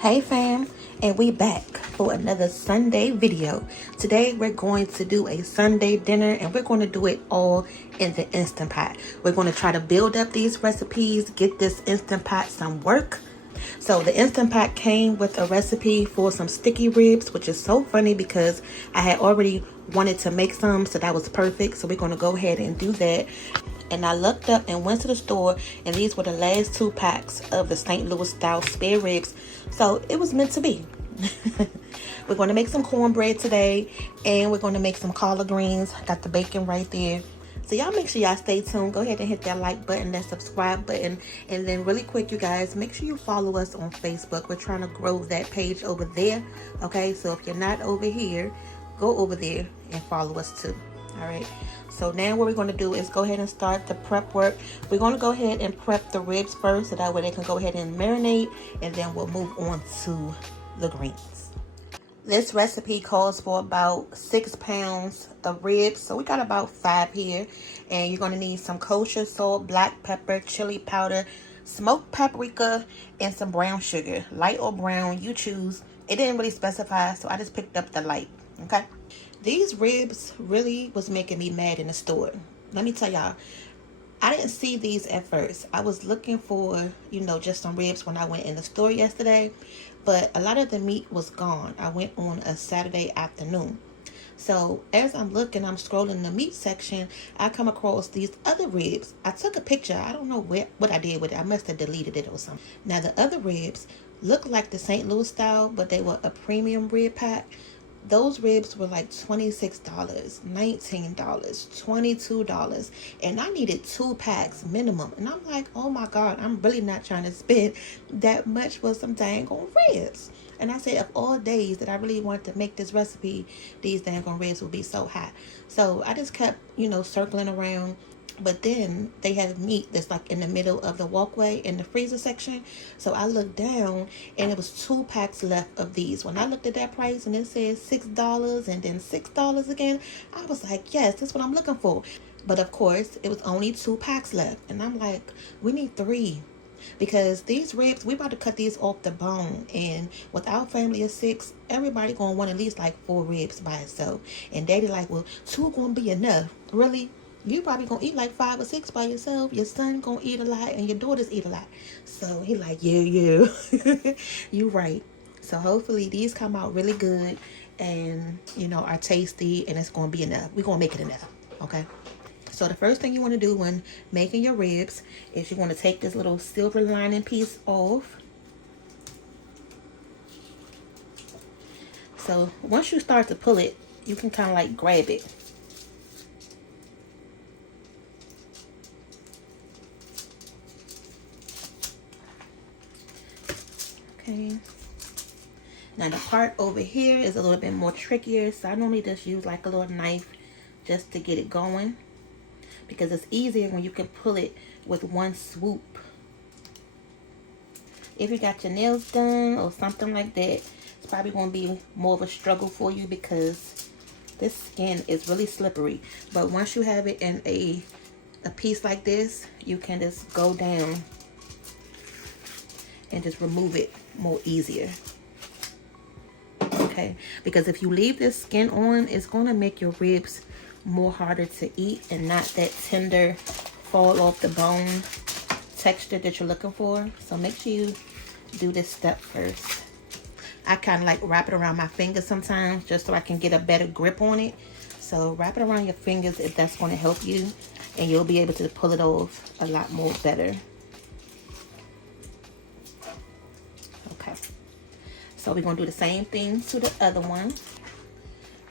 Hey fam, and we back for another Sunday video. Today we're going to do a Sunday dinner and we're going to do it all in the Instant Pot. We're going to try to build up these recipes, get this Instant Pot some work. So the Instant Pot came with a recipe for some sticky ribs, which is so funny because I had already wanted to make some, so that was perfect. So we're going to go ahead and do that. And I looked up and went to the store, and these were the last 2 packs of the St. Louis style spare ribs. So it was meant to be. We're going to make some cornbread today, and we're going to make some collard greens. Got the bacon right there. So y'all make sure y'all stay tuned. Go ahead and hit that like button, that subscribe button. And then really quick, you guys, make sure you follow us on Facebook. We're trying to grow that page over there. Okay, so if you're not over here, go over there and follow us too. All right. So now what we're going to do is go ahead and start the prep work. We're going to go ahead and prep the ribs first so that way they can go ahead and marinate, and then we'll move on to the greens. This recipe calls for about 6 pounds of ribs, so we got about 5 here. And you're going to need some kosher salt, black pepper, chili powder, smoked paprika, and some brown sugar. Light or brown, you choose. It didn't really specify, so I just picked up the light. Okay. These ribs really was making me mad in the store. Let me tell y'all, I didn't see these at first. I was looking for, just some ribs when I went in the store yesterday, but a lot of the meat was gone. I went on a Saturday afternoon. So as I'm looking, I'm scrolling the meat section, I come across these other ribs. I took a picture. I don't know what I did with it. I must have deleted it or something. Now the other ribs look like the St. Louis style, but they were a premium rib pack. Those ribs were like $26, $19, $22, and I needed 2 packs minimum. And I'm like, oh my God, I'm really not trying to spend that much for some dang on ribs. And I said, of all days that I really wanted to make this recipe, these dang on ribs would be so hot. So I just kept, circling around. But then they have meat that's like in the middle of the walkway in the freezer section. So I looked down and it was 2 packs left of these. When I looked at that price and it said $6 and then $6 again, I was like, yes, that's what I'm looking for. But of course, it was only 2 packs left. And I'm like, we need 3. Because these ribs, we about to cut these off the bone. And with our family of 6, everybody gonna want at least like 4 ribs by itself. And daddy like, well, 2 gonna be enough. Really? You probably gonna eat like 5 or 6 by yourself. Your son gonna eat a lot and your daughters eat a lot. So he like, yeah. You right. So hopefully these come out really good and, are tasty, and it's gonna be enough. We're gonna make it enough. Okay. So the first thing you want to do when making your ribs is you want to take this little silver lining piece off. So once you start to pull it, you can kind of like grab it. Okay. Now the part over here is a little bit more trickier, so I normally just use like a little knife just to get it going, because it's easier when you can pull it with one swoop. If you got your nails done or something like that, it's probably going to be more of a struggle for you because this skin is really slippery. But once you have it in a piece like this, you can just go down and just remove it more easier. Okay, because if you leave this skin on, it's going to make your ribs more harder to eat and not that tender fall off the bone texture that you're looking for. So make sure you do this step first. I kind of like wrap it around my fingers sometimes just so I can get a better grip on it. So wrap it around your fingers if that's going to help you, and you'll be able to pull it off a lot more better. Okay, so we're going to do the same thing to the other one.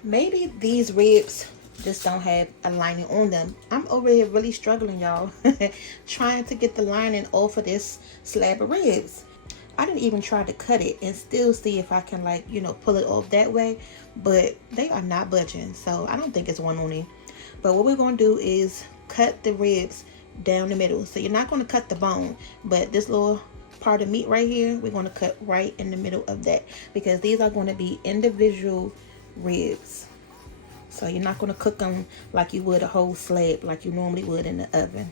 Maybe these ribs just don't have a lining on them. I'm over here really struggling, y'all, trying to get the lining off of this slab of ribs. I didn't even try to cut it and still see if I can pull it off that way, but they are not budging, so I don't think it's one on it. But what we're going to do is cut the ribs down the middle. So you're not going to cut the bone, but this little part of meat right here, we're going to cut right in the middle of that, because these are going to be individual ribs. So you're not going to cook them like you would a whole slab like you normally would in the oven.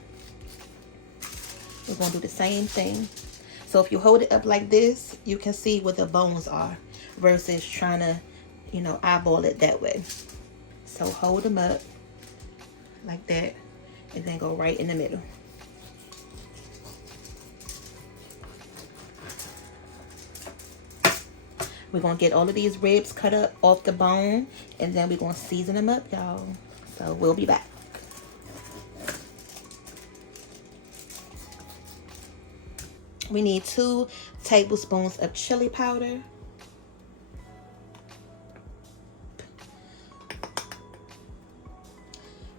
We're going to do the same thing. So So if you hold it up like this, you can see where the bones are versus trying to, you know, eyeball it that way. So hold them up like that and then go right in the middle. We're going to get all of these ribs cut up off the bone, and then we're going to season them up, y'all. So we'll be back. We need 2 tablespoons of chili powder.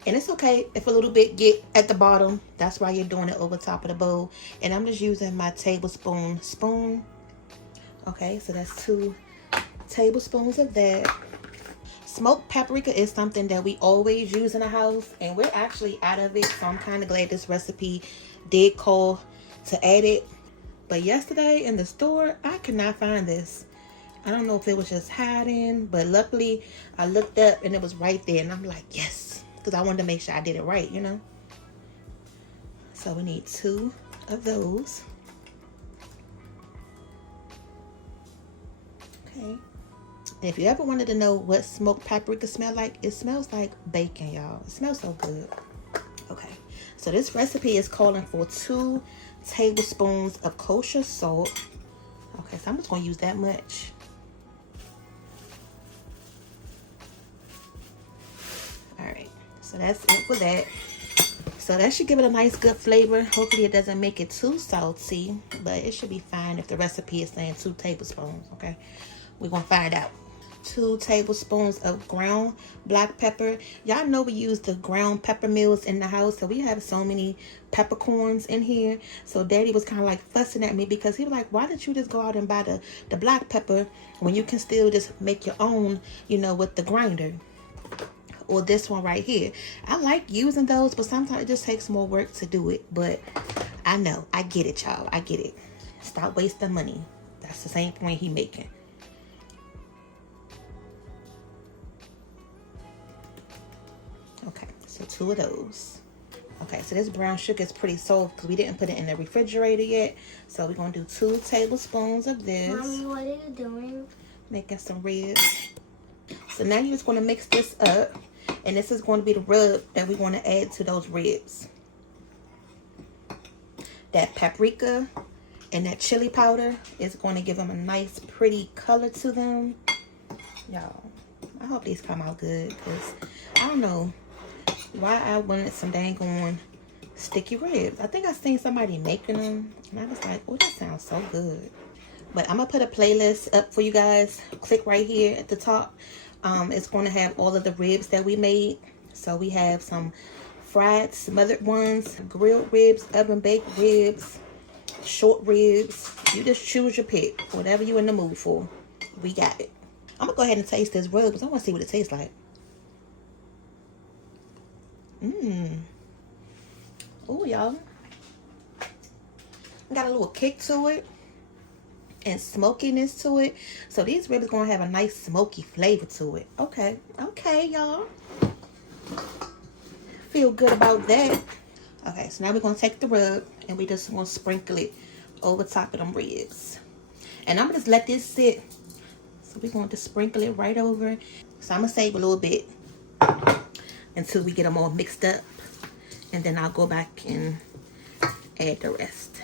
And it's okay if a little bit get at the bottom. That's why you're doing it over top of the bowl. And I'm just using my tablespoon spoon. Okay, so that's 2 tablespoons of that. Smoked paprika is something that we always use in the house, and we're actually out of it, so I'm kind of glad this recipe did call to add it. But yesterday in the store, I could not find this. I don't know if it was just hiding, but luckily I looked up and it was right there, and I'm like, yes, because I wanted to make sure I did it right, you know. So we need 2 of those. Okay. And if you ever wanted to know what smoked paprika smell like, it smells like bacon, y'all. It smells so good. Okay, so this recipe is calling for 2 tablespoons of kosher salt. Okay, so I'm just going to use that much. All right, so that's it for that. So that should give it a nice good flavor. Hopefully it doesn't make it too salty, but it should be fine if the recipe is saying 2 tablespoons, okay? We're going to find out. 2 tablespoons of ground black pepper. Y'all know we use the ground pepper mills in the house, so we have so many peppercorns in here. So Daddy was kind of like fussing at me because he was like, why did you just go out and buy the black pepper when you can still just make your own, you know, with the grinder? Or this one right here. I like using those, but sometimes it just takes more work to do it. But I know, I get it, y'all. I get it. Stop wasting money. That's the same point he making. Okay, so 2 of those. Okay, so this brown sugar is pretty soft because we didn't put it in the refrigerator yet. So we're going to do 2 tablespoons of this. Mommy, what are you doing? Making some ribs. So now you're just going to mix this up. And this is going to be the rub that we want to add to those ribs. That paprika and that chili powder is going to give them a nice, pretty color to them. Y'all, I hope these come out good because I don't know why I wanted some dang on sticky ribs. I think I seen somebody making them and I was like, oh, that sounds so good. But I'm going to put a playlist up for you guys. Click right here at the top. It's going to have all of the ribs that we made. So we have some fried smothered ones, grilled ribs, oven baked ribs, short ribs. You just choose your pick, whatever you're in the mood for. We got it. I'm gonna go ahead and taste this rub because I want to see what it tastes like. Oh, y'all, got a little kick to it and smokiness to it. So these ribs gonna have a nice smoky flavor to it. Okay, y'all, feel good about that. Okay, so now we're gonna take the rub and we just gonna sprinkle it over top of them ribs, and I'm gonna just let this sit. So we're going to sprinkle it right over. So I'm gonna save a little bit until we get them all mixed up, and then I'll go back and add the rest.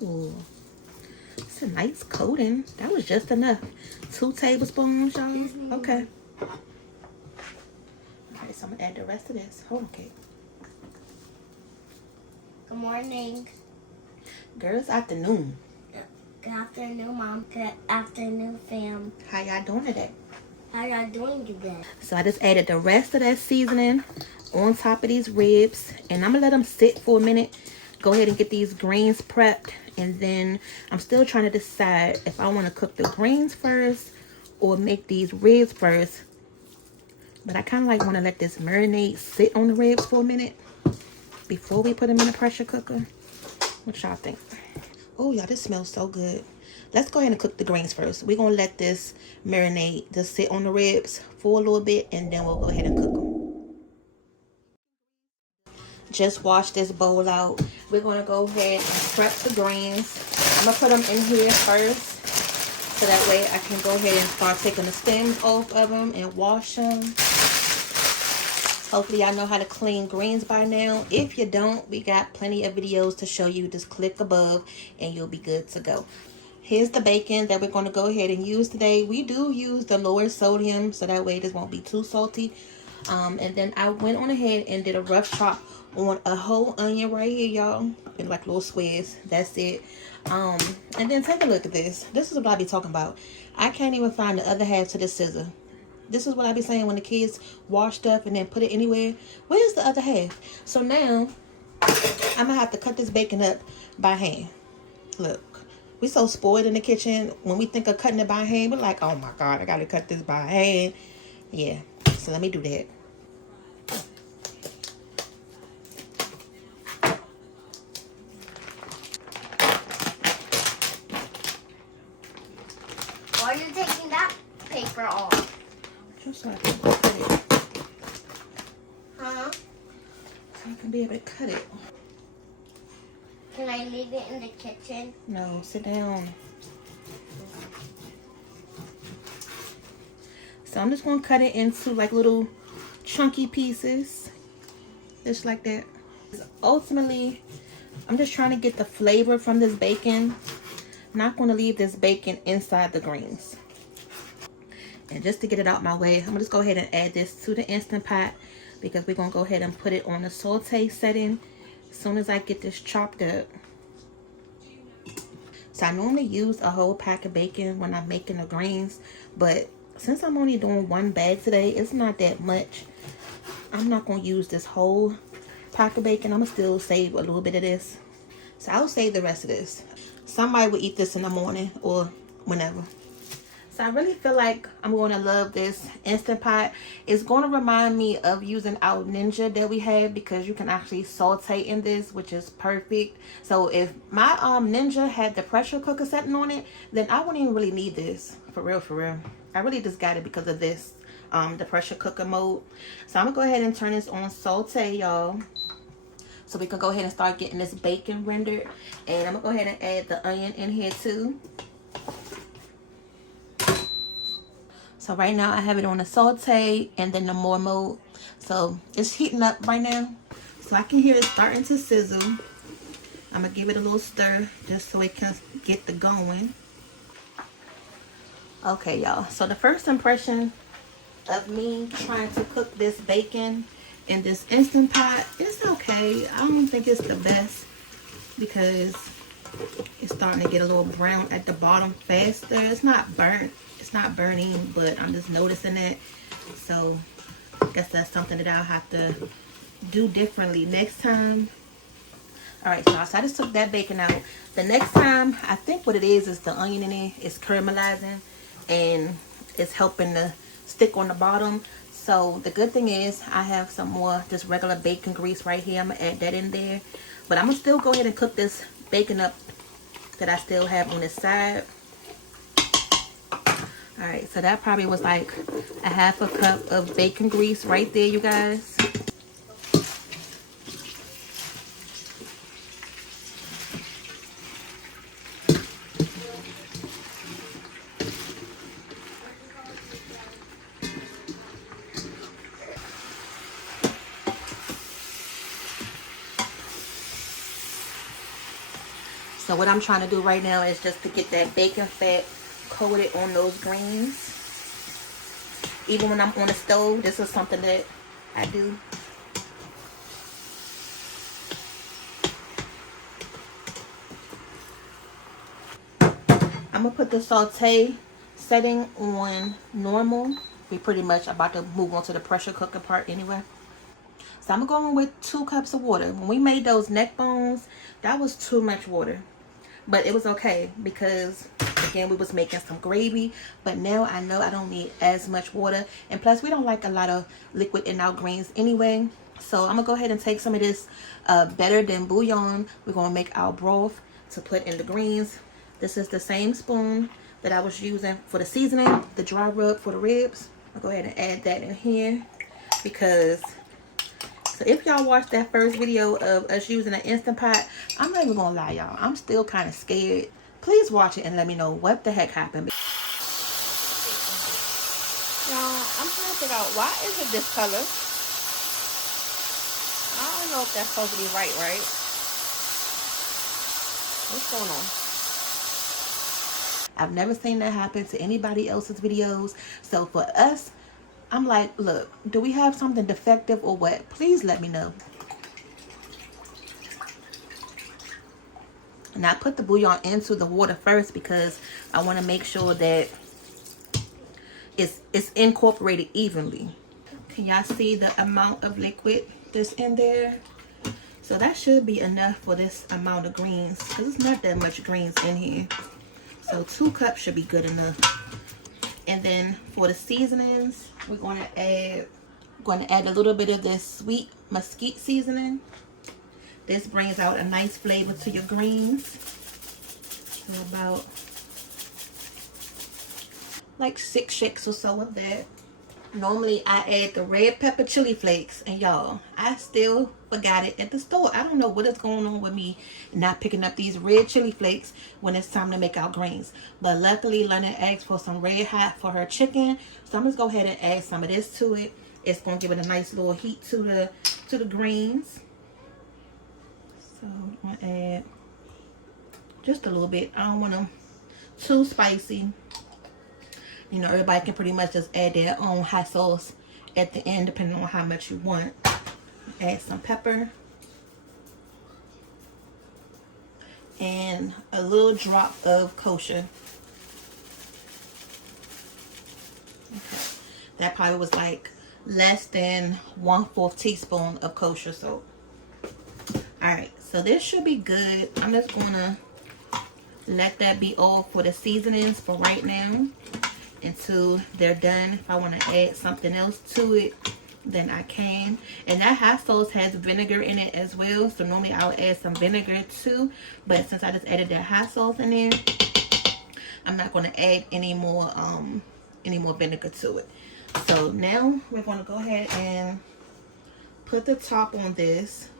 Ooh, it's a nice coating. That was just enough. 2 tablespoons, y'all. Okay. Okay, so I'm gonna add the rest of this. Hold on, Kate. Good morning. Girls, afternoon. Good afternoon, Mom. Good afternoon, fam. How y'all doing today? How y'all doing today? So I just added the rest of that seasoning on top of these ribs, and I'm gonna let them sit for a minute. Go ahead and get these greens prepped, and then I'm still trying to decide if I want to cook the greens first or make these ribs first. But I kind of like want to let this marinade sit on the ribs for a minute before we put them in the pressure cooker. What y'all think? Oh, y'all, this smells so good. Let's go ahead and cook the greens first. We're gonna let this marinade just sit on the ribs for a little bit, and then we'll go ahead and cook them. Just wash this bowl out. we're going to go ahead and prep the greens. I'm going to put them in here first. So that way I can go ahead and start taking the stems off of them and wash them. Hopefully y'all know how to clean greens by now. If you don't, we got plenty of videos to show you. Just click above and you'll be good to go. Here's the bacon that we're going to go ahead and use today. We do use the lower sodium so that way this won't be too salty. And then I went on ahead and did a rough chop on a whole onion right here, y'all, in like little squares. That's it. And then take a look at this. This is what I be talking about. I can't even find the other half to the scissor. This is what I be saying when the kids wash stuff and then put it anywhere. Where's the other half? So now I'm gonna have to cut this bacon up by hand. Look, we so spoiled in the kitchen. When we think of cutting it by hand, we're like, oh my God, I gotta cut this by hand. Yeah, so let me do that. Why are you taking that paper off? Just so I can cut it. Huh? So I can be able to cut it. Can I leave it in the kitchen? No, sit down. So I'm just going to cut it into like little chunky pieces. Just like that. Ultimately, I'm just trying to get the flavor from this bacon. I'm not going to leave this bacon inside the greens. And just to get it out my way, I'm going to just go ahead and add this to the Instant Pot because we're going to go ahead and put it on the saute setting as soon as I get this chopped up. So I normally use a whole pack of bacon when I'm making the greens, but since I'm only doing one bag today, it's not that much. I'm not going to use this whole pack of bacon. I'm going to still save a little bit of this. So I'll save the rest of this. Somebody will eat this in the morning or whenever. So I really feel like I'm going to love this Instant Pot. It's going to remind me of using our Ninja that we have because you can actually saute in this, which is perfect. So if my Ninja had the pressure cooker setting on it, then I wouldn't even really need this. For real, for real. I really just got it because of this, the pressure cooker mode. So I'm going to go ahead and turn this on saute, y'all. So we can go ahead and start getting this bacon rendered. And I'm going to go ahead and add the onion in here too. So right now I have it on the saute and then the more mode. So it's heating up right now. So I can hear it starting to sizzle. I'm going to give it a little stir just so it can get the going. Okay, y'all. So the first impression of me trying to cook this bacon in this Instant Pot, it's okay. I don't think it's the best because it's starting to get a little brown at the bottom faster. It's not burnt. It's not burning, but I'm just noticing it. So I guess that's something that I'll have to do differently next time. Alright, so I just took that bacon out. The next time, I think what it is the onion in it. It's caramelizing and it's helping to stick on the bottom. So the good thing is I have some more just regular bacon grease right here. I'm going to add that in there. But I'm going to still go ahead and cook this bacon up that I still have on this side. Alright, so that probably was like a half a cup of bacon grease right there, you guys. So what I'm trying to do right now is just to get that bacon fat coated on those greens. Even when I'm on the stove, this is something that I do. I'm going to put the saute setting on normal. We pretty much about to move on to the pressure cooker part anyway. So I'm going with 2 cups of water. When we made those neck bones, that was too much water. But it was okay because, again, we was making some gravy. But now I know I don't need as much water. And plus, we don't like a lot of liquid in our greens anyway. So I'm going to go ahead and take some of this better than bouillon. We're going to make our broth to put in the greens. This is the same spoon that I was using for the seasoning, the dry rub for the ribs. I'll go ahead and add that in here because So if y'all watched that first video of us using an Instant Pot, I'm not even gonna lie, y'all. I'm still kind of scared. Please watch it and let me know what the heck happened. Y'all, I'm trying to figure out, why is it this color? I don't know if that's supposed to be right? What's going on? I've never seen that happen to anybody else's videos. So for us, I'm like, look, do we have something defective or what? Please let me know. And I put the bouillon into the water first because I want to make sure that it's incorporated evenly. Can y'all see the amount of liquid that's in there? So that should be enough for this amount of greens, because it's not that much greens in here. So 2 cups should be good enough. And then for the seasonings, we're going to add a little bit of this sweet mesquite seasoning. This brings out a nice flavor to your greens. So about like 6 shakes or so of that. Normally I add the red pepper chili flakes, and y'all, I still forgot it at the store. I don't know what is going on with me not picking up these red chili flakes when it's time to make our greens. But luckily London asked for some red hot for her chicken, so I'm just go ahead and add some of this to it. It's gonna give it a nice little heat to the greens. So I'm gonna add just a little bit. I don't want them too spicy. You know, everybody can pretty much just add their own hot sauce at the end, depending on how much you want. Add some pepper. And a little drop of kosher. Okay. That probably was like less than 1/4 teaspoon of kosher salt. Alright, so this should be good. I'm just gonna let that be all for the seasonings for right now, until they're done. If I want to add something else to it, then I can. And that hot sauce has vinegar in it as well, so normally I'll add some vinegar too, but since I just added that hot sauce in there, I'm not going to add any more vinegar to it. So now we're going to go ahead and put the top on this.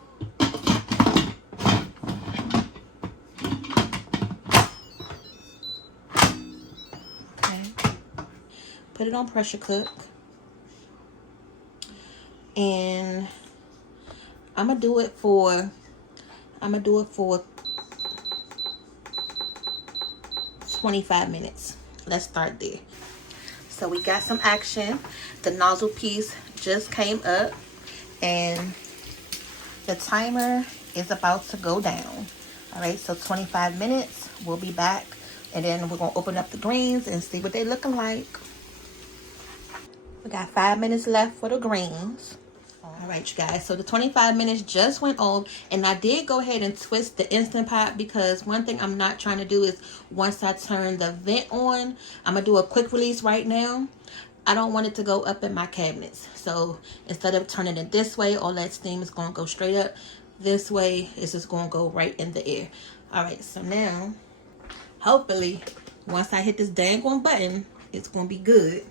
Put it on pressure cook, and I'm gonna do it for 25 minutes. Let's start there. So we got some action. The nozzle piece just came up, and the timer is about to go down. All right, so 25 minutes. We'll be back, and then we're gonna open up the greens and see what they're looking like. We got 5 minutes left for the greens. All right, you guys, so the 25 minutes just went off, and I did go ahead and twist the Instant Pot, because one thing I'm not trying to do is, once I turn the vent on, I'm gonna do a quick release right now. I don't want it to go up in my cabinets. So instead of turning it this way, all that steam is gonna go straight up. This way, it's just gonna go right in the air. All right, so now, hopefully, once I hit this dang on button, it's gonna be good.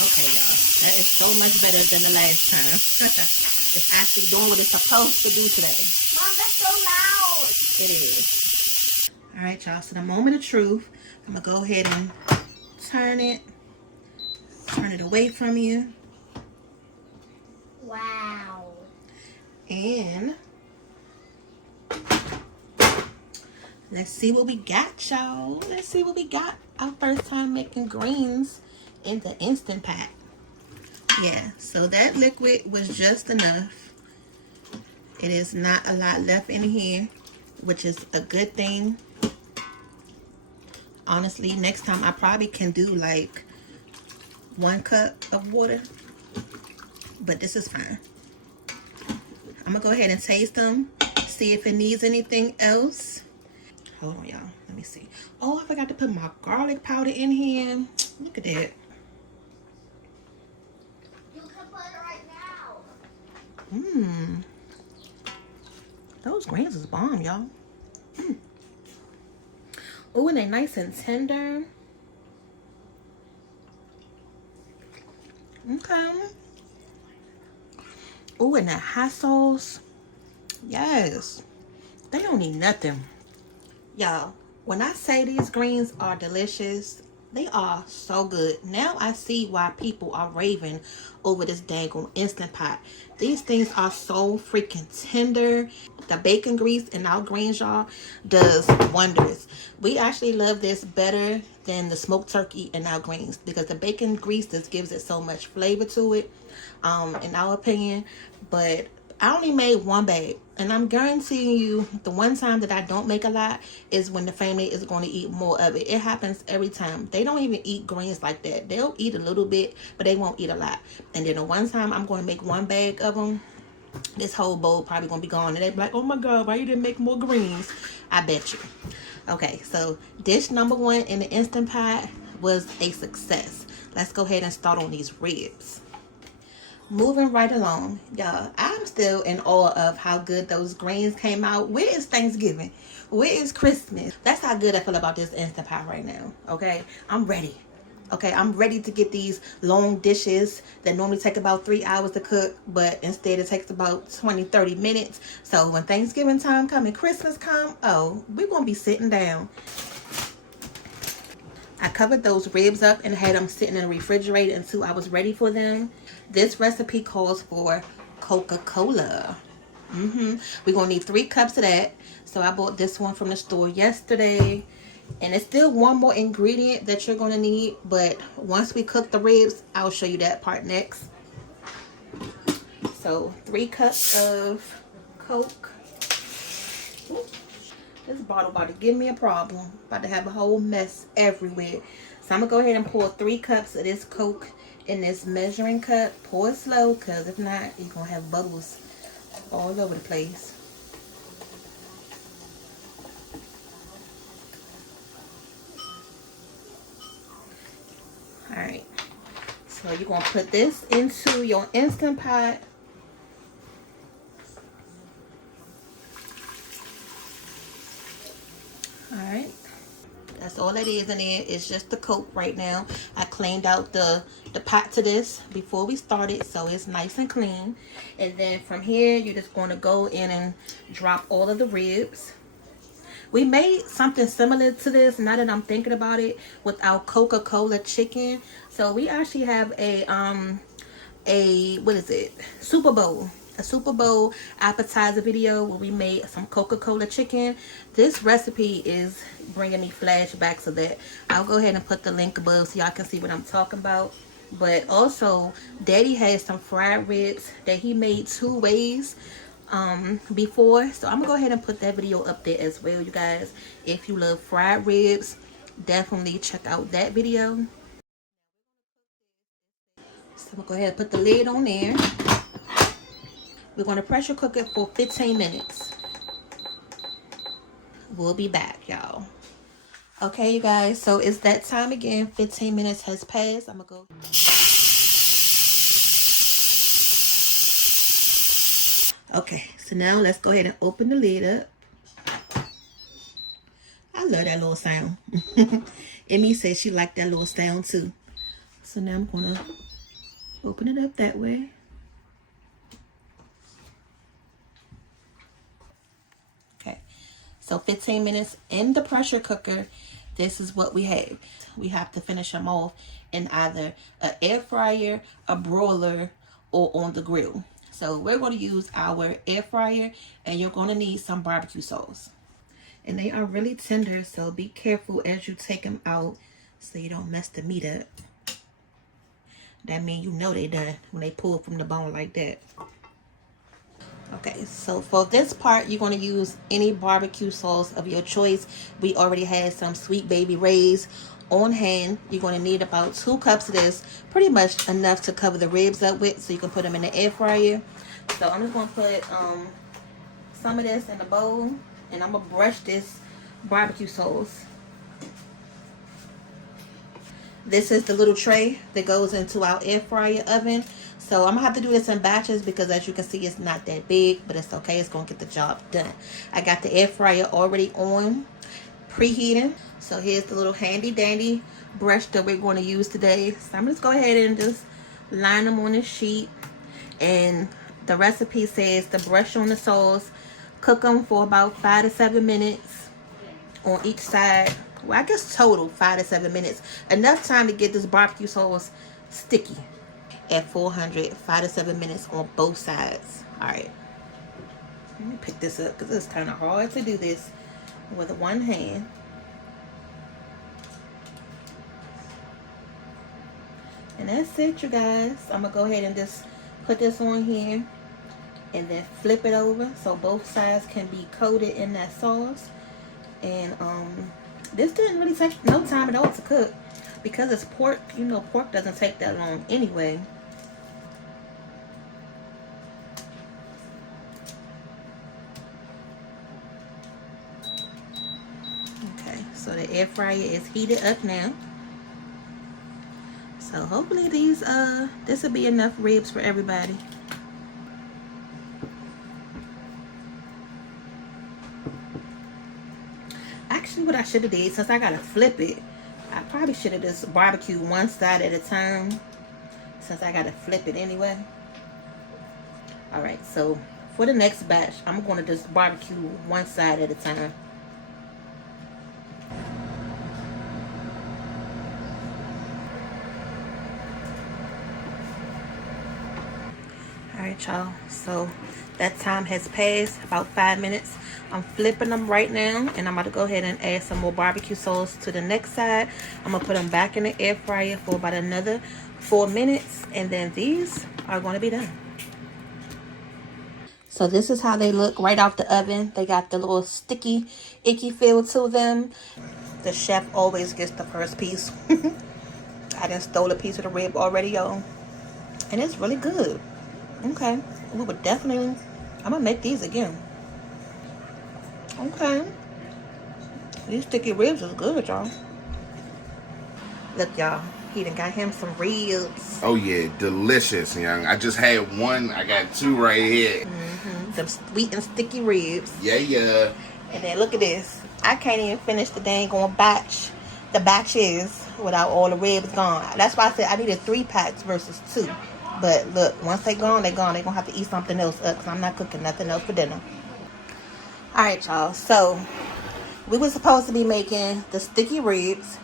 Okay, y'all, that is so much better than the last time. It's actually doing what it's supposed to do today. Mom, that's so loud. It is. All right, y'all, so the moment of truth, I'm gonna go ahead and turn it away from you. Wow. And let's see what we got, y'all. Let's see what we got. Our first time making greens in the Instant Pot. Yeah, so that liquid was just enough. It is not a lot left in here, which is a good thing. Honestly, next time I probably can do like 1 cup of water, but this is fine. I'm gonna go ahead and taste them, see if it needs anything else. Hold on, y'all, let me see. Oh, I forgot to put my garlic powder in here. Look at that. You can put it right now. Those greens is bomb, y'all. Oh, and they're nice and tender. Okay. Ooh, and that hot sauce. Yes. They don't need nothing. Y'all, when I say these greens are delicious, they are so good. Now I see why people are raving over this daggone Instant Pot. These things are so freaking tender. The bacon grease in our greens, y'all, does wonders. We actually love this better than the smoked turkey in our greens because the bacon grease just gives it so much flavor to it, in our opinion. But I only made one bag, and I'm guaranteeing you the one time that I don't make a lot is when the family is going to eat more of it. It happens every time. They don't even eat greens like that. They'll eat a little bit, but they won't eat a lot. And then the one time I'm going to make one bag of them, this whole bowl probably going to be gone. And they're like, oh my God, why you didn't make more greens? I bet you. Okay, so dish number one in the Instant Pot was a success. Let's go ahead and start on these ribs. Moving right along, y'all, I'm still in awe of how good those greens came out. Where is Thanksgiving? Where is Christmas? That's how good I feel about this Instant Pot right now, okay? I'm ready. Okay, I'm ready to get these long dishes that normally take about 3 hours to cook, but instead it takes about 20-30 minutes. So when Thanksgiving time come and Christmas come, oh, we're going to be sitting down. I covered those ribs up and had them sitting in the refrigerator until I was ready for them. This recipe calls for Coca-Cola. We're going to need 3 cups of that. So I bought this one from the store yesterday. And it's still one more ingredient that you're going to need. But once we cook the ribs, I'll show you that part next. So 3 cups of Coke. Ooh. This bottle about to give me a problem. About to have a whole mess everywhere. So I'm going to go ahead and pour 3 cups of this Coke in this measuring cup. Pour it slow, because if not, you're going to have bubbles all over the place. Alright. So you're going to put this into your Instant Pot. Alright. That's all it is in there. It's just the Coke right now. I cleaned out the pot to this before we started, so it's nice and clean. And then from here, you're just going to go in and drop all of the ribs. We made something similar to this, now that I'm thinking about it, with our Coca-Cola chicken. So we actually have a what is it? Super Bowl. A Super Bowl appetizer video where we made some Coca-Cola chicken. This recipe is bringing me flashbacks of that. I'll go ahead and put the link above so y'all can see what I'm talking about. But also, Daddy has some fried ribs that he made 2 ways before. So I'm gonna go ahead and put that video up there as well, you guys. If you love fried ribs, definitely check out that video. So I'm gonna go ahead and put the lid on there. We're going to pressure cook it for 15 minutes. We'll be back, y'all. Okay, you guys. So it's that time again. 15 minutes has passed. I'm going to go. Okay, so now let's go ahead and open the lid up. I love that little sound. Emmy said she liked that little sound too. So now I'm going to open it up that way. So 15 minutes in the pressure cooker, this is what we have. We have to finish them off in either an air fryer, a broiler, or on the grill. So we're going to use our air fryer, and you're going to need some barbecue sauce. And they are really tender, so be careful as you take them out so you don't mess the meat up. That means you know they done when they pull from the bone like that. Okay, so for this part, you're going to use any barbecue sauce of your choice. We already had some Sweet Baby Ray's on hand. You're going to need about 2 cups of this, pretty much enough to cover the ribs up with, so you can put them in the air fryer. So I'm just going to put some of this in the bowl, and I'm going to brush this barbecue sauce. This is the little tray that goes into our air fryer oven. So I'm going to have to do this in batches because, as you can see, it's not that big, but it's okay. It's going to get the job done. I got the air fryer already on, preheating. So here's the little handy dandy brush that we're going to use today. So I'm just go ahead and just line them on a sheet, and the recipe says to brush on the sauce, cook them for about 5 to 7 minutes on each side. Well, I guess total 5 to 7 minutes. Enough time to get this barbecue sauce sticky at 400, 5 to 7 minutes on both sides. All right. Let me pick this up because it's kind of hard to do this with one hand. And that's it, you guys. I'm going to go ahead and just put this on here and then flip it over so both sides can be coated in that sauce. And this didn't really take no time at all to cook because it's pork. You know, pork doesn't take that long anyway. Okay, so the air fryer is heated up now. So hopefully this will be enough ribs for everybody. Actually, what I should have did, since I gotta flip it, I probably should have just barbecued one side at a time, since I gotta flip it anyway. All right, so for the next batch, I'm gonna just barbecue one side at a time. Alright, y'all, so that time has passed, about 5 minutes. I'm flipping them right now, and I'm about to go ahead and add some more barbecue sauce to the next side. I'm gonna put them back in the air fryer for about another 4 minutes, and then these are going to be done. So this is how they look right out the oven. They got the little sticky, icky feel to them. The chef always gets the first piece. I done stole a piece of the rib already, y'all, and it's really good. Okay, we would definitely, I'm gonna make these again. Okay, these sticky ribs is good, y'all. Look, y'all, he done got him some ribs. Oh yeah, delicious, young. I just had one, I got two right here. Some sweet and sticky ribs. Yeah. And then look at this. I can't even finish the dang on batch. The batches without all the ribs gone. That's why I said I needed 3 packs versus 2. But look, once they gone, they gone. They gonna have to eat something else up because I'm not cooking nothing else for dinner. Alright, y'all. So we were supposed to be making the sticky ribs,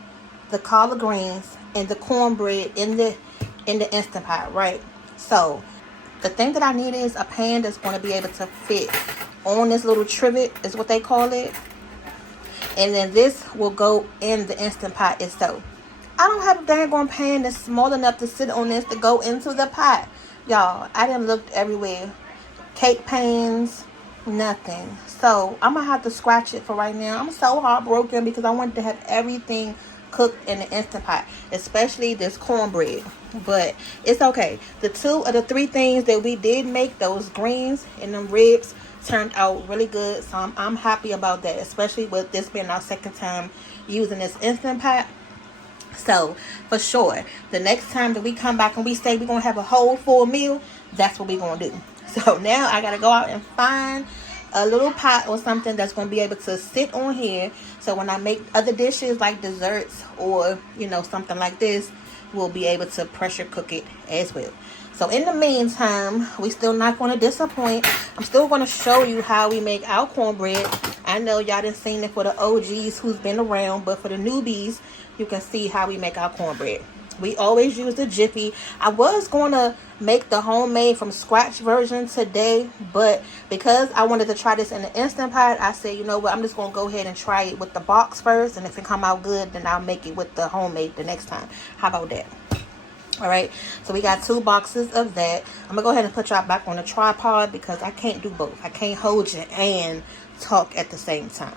the collard greens, and the cornbread in the Instant Pot, right? So the thing that I need is a pan that's going to be able to fit on this little trivet, is what they call it. And then this will go in the Instant Pot itself. I don't have a dang on pan that's small enough to sit on this to go into the pot. Y'all, I done looked everywhere. Cake pans, nothing. So I'm going to have to scratch it for right now. I'm so heartbroken because I wanted to have everything cooked in the Instant Pot, especially this cornbread. But it's okay. The 2 of the 3 things that we did make, those greens and them ribs, turned out really good. So I'm happy about that, especially with this being our second time using this Instant Pot. So for sure, the next time that we come back and we say we're gonna have a whole full meal, that's what we're gonna do. So now I gotta go out and find a little pot or something that's gonna be able to sit on here, so when I make other dishes like desserts or, you know, something like this, we'll be able to pressure cook it as well. So in the meantime, we still not going to disappoint. I'm still going to show you how we make our cornbread. I know y'all done seen it for the OGs who's been around, but for the newbies, you can see how we make our cornbread. We always use the Jiffy. I was going to make the homemade from scratch version today, but because I wanted to try this in the Instant Pot, I said, you know what, I'm just going to go ahead and try it with the box first, and if it come out good, then I'll make it with the homemade the next time. How about that? All right, so we got 2 boxes of that. I'm gonna go ahead and put y'all back on the tripod because I can't do both. I can't hold you and talk at the same time.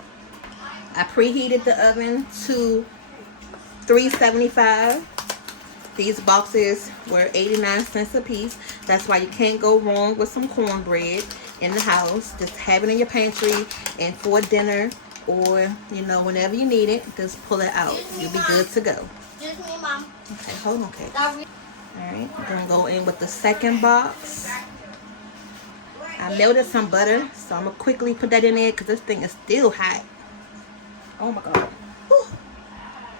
I preheated the oven to 375. These boxes were 89 cents a piece. That's why you can't go wrong with some cornbread in the house. Just have it in your pantry, and for dinner or, you know, whenever you need it, just pull it out. You'll be good to go. Just me, Mom. Okay, hold on, Kate. Alright, we're going to go in with the second box. I melted some butter, so I'm going to quickly put that in there because this thing is still hot. Oh my god.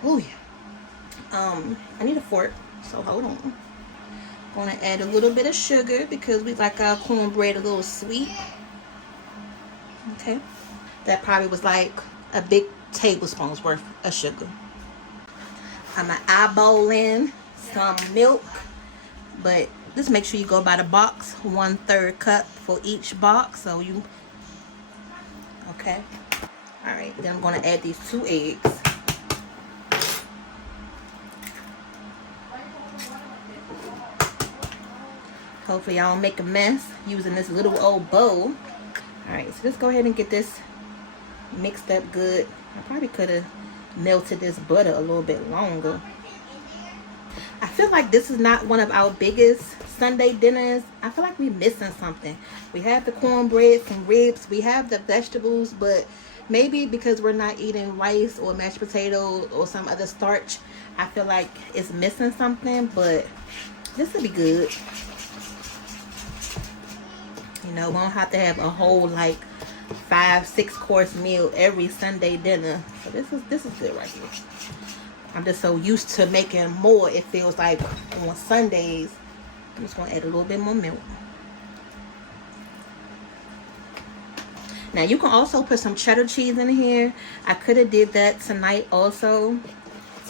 Ooh, yeah. I need a fork, so hold on. I'm Gonna add a little bit of sugar because we like our cornbread a little sweet. Okay. That probably was like a big tablespoon's worth of sugar. I'm gonna eyeball in some milk, but just make sure you go by the box, 1/3 cup for each box. So you, okay. All right, then I'm gonna add these 2 eggs. Hopefully y'all don't make a mess using this little old bowl. All right, so just go ahead and get this mixed up good. I probably could have melted this butter a little bit longer. I feel like this is not one of our biggest Sunday dinners. I feel like we're missing something. We have the cornbread, some ribs, we have the vegetables, but maybe because we're not eating rice or mashed potatoes or some other starch, I feel like it's missing something, but this will be good. You know, we don't have to have a whole like 5-6 course meal every Sunday dinner. So this is good right here. I'm just so used to making more, it feels like on Sundays. I'm just gonna add a little bit more milk. Now you can also put some cheddar cheese in here. I could have did that tonight also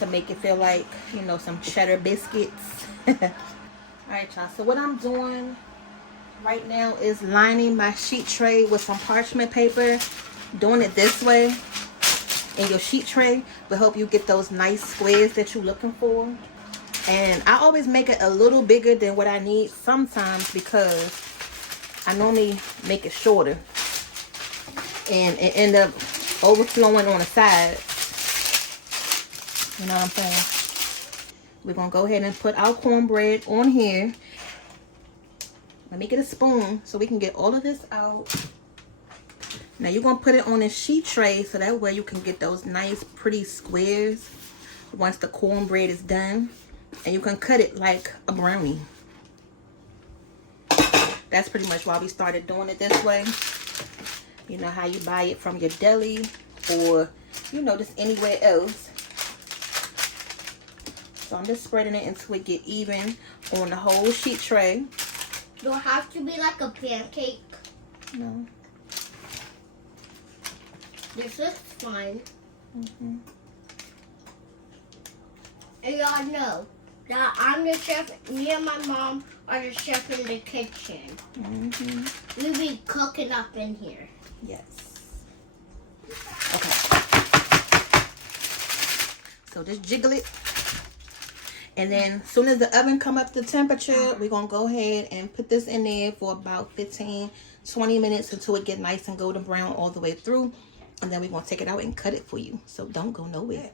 to make it feel like, you know, some cheddar biscuits. Alright y'all, so what I'm doing right now is lining my sheet tray with some parchment paper. Doing it this way in your sheet tray will help you get those nice squares that you're looking for. And I always make it a little bigger than what I need sometimes because I normally make it shorter and it end up overflowing on the side. You know what I'm saying? We're gonna go ahead and put our cornbread on here. Let me get a spoon so we can get all of this out. Now you're going to put it on a sheet tray so that way you can get those nice pretty squares once the cornbread is done. And you can cut it like a brownie. That's pretty much why we started doing it this way. You know how you buy it from your deli or, you know, just anywhere else. So I'm just spreading it until it get even on the whole sheet tray. Do it have to be like a pancake? No. This looks fine. Mm-hmm. And y'all know that I'm the chef. Me and my mom are the chef in the kitchen. Mm-hmm. We be cooking up in here. Yes. Okay. So just jiggle it. And then as soon as the oven come up to temperature, we're going to go ahead and put this in there for about 15-20 minutes until it get nice and golden brown all the way through. And then we're going to take it out and cut it for you. So don't go nowhere.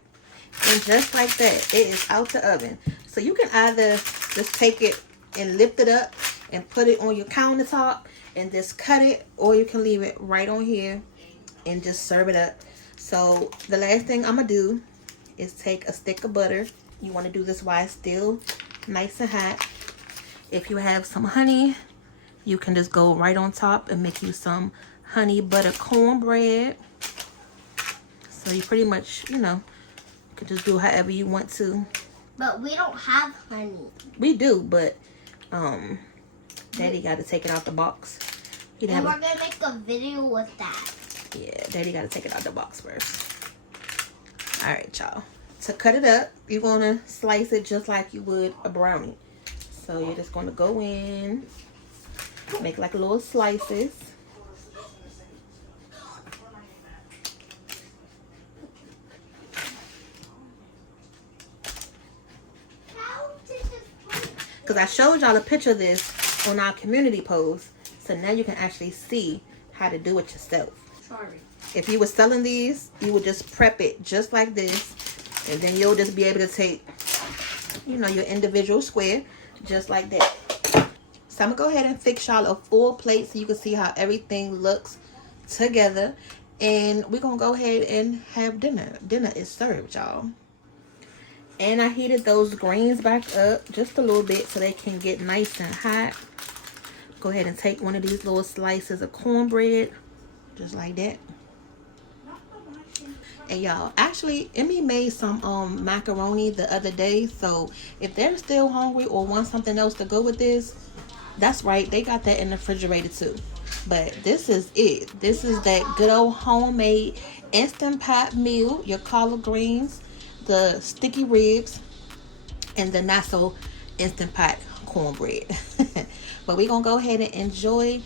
And just like that, it is out the oven. So you can either just take it and lift it up and put it on your countertop and just cut it. Or you can leave it right on here and just serve it up. So the last thing I'm going to do is take a stick of butter. You want to do this while it's still nice and hot. If you have some honey, you can just go right on top and make you some honey butter cornbread. So you pretty much, you know, could just do however you want to. But we don't have honey. We do, but Daddy got to take it out the box. And we're gonna make a video with that. Yeah, Daddy got to take it out the box first. All right, y'all. To cut it up, you're gonna slice it just like you would a brownie. So you're just gonna go in, make like little slices. Because I showed y'all a picture of this on our community post. So now you can actually see how to do it yourself. Sorry. If you were selling these, you would just prep it just like this. And then you'll just be able to take, you know, your individual square just like that. So I'm going to go ahead and fix y'all a full plate so you can see how everything looks together. And we're going to go ahead and have dinner. Dinner is served, y'all. And I heated those greens back up just a little bit so they can get nice and hot. Go ahead and take one of these little slices of cornbread, just like that. And y'all, actually, Emmy made some macaroni the other day. So if they're still hungry or want something else to go with this, that's right. They got that in the refrigerator too. But this is it. This is that good old homemade instant pot meal. Your collard greens, the sticky ribs, and the not so instant pot cornbread. But we're gonna go ahead and enjoy.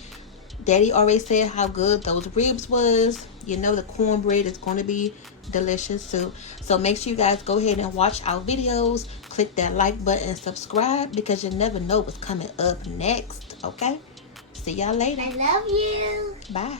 Daddy already said how good those ribs was. You know the cornbread is going to be delicious too. So make sure you guys go ahead and watch our videos. Click that like button and subscribe because you never know what's coming up next. Okay? See y'all later. I love you. Bye.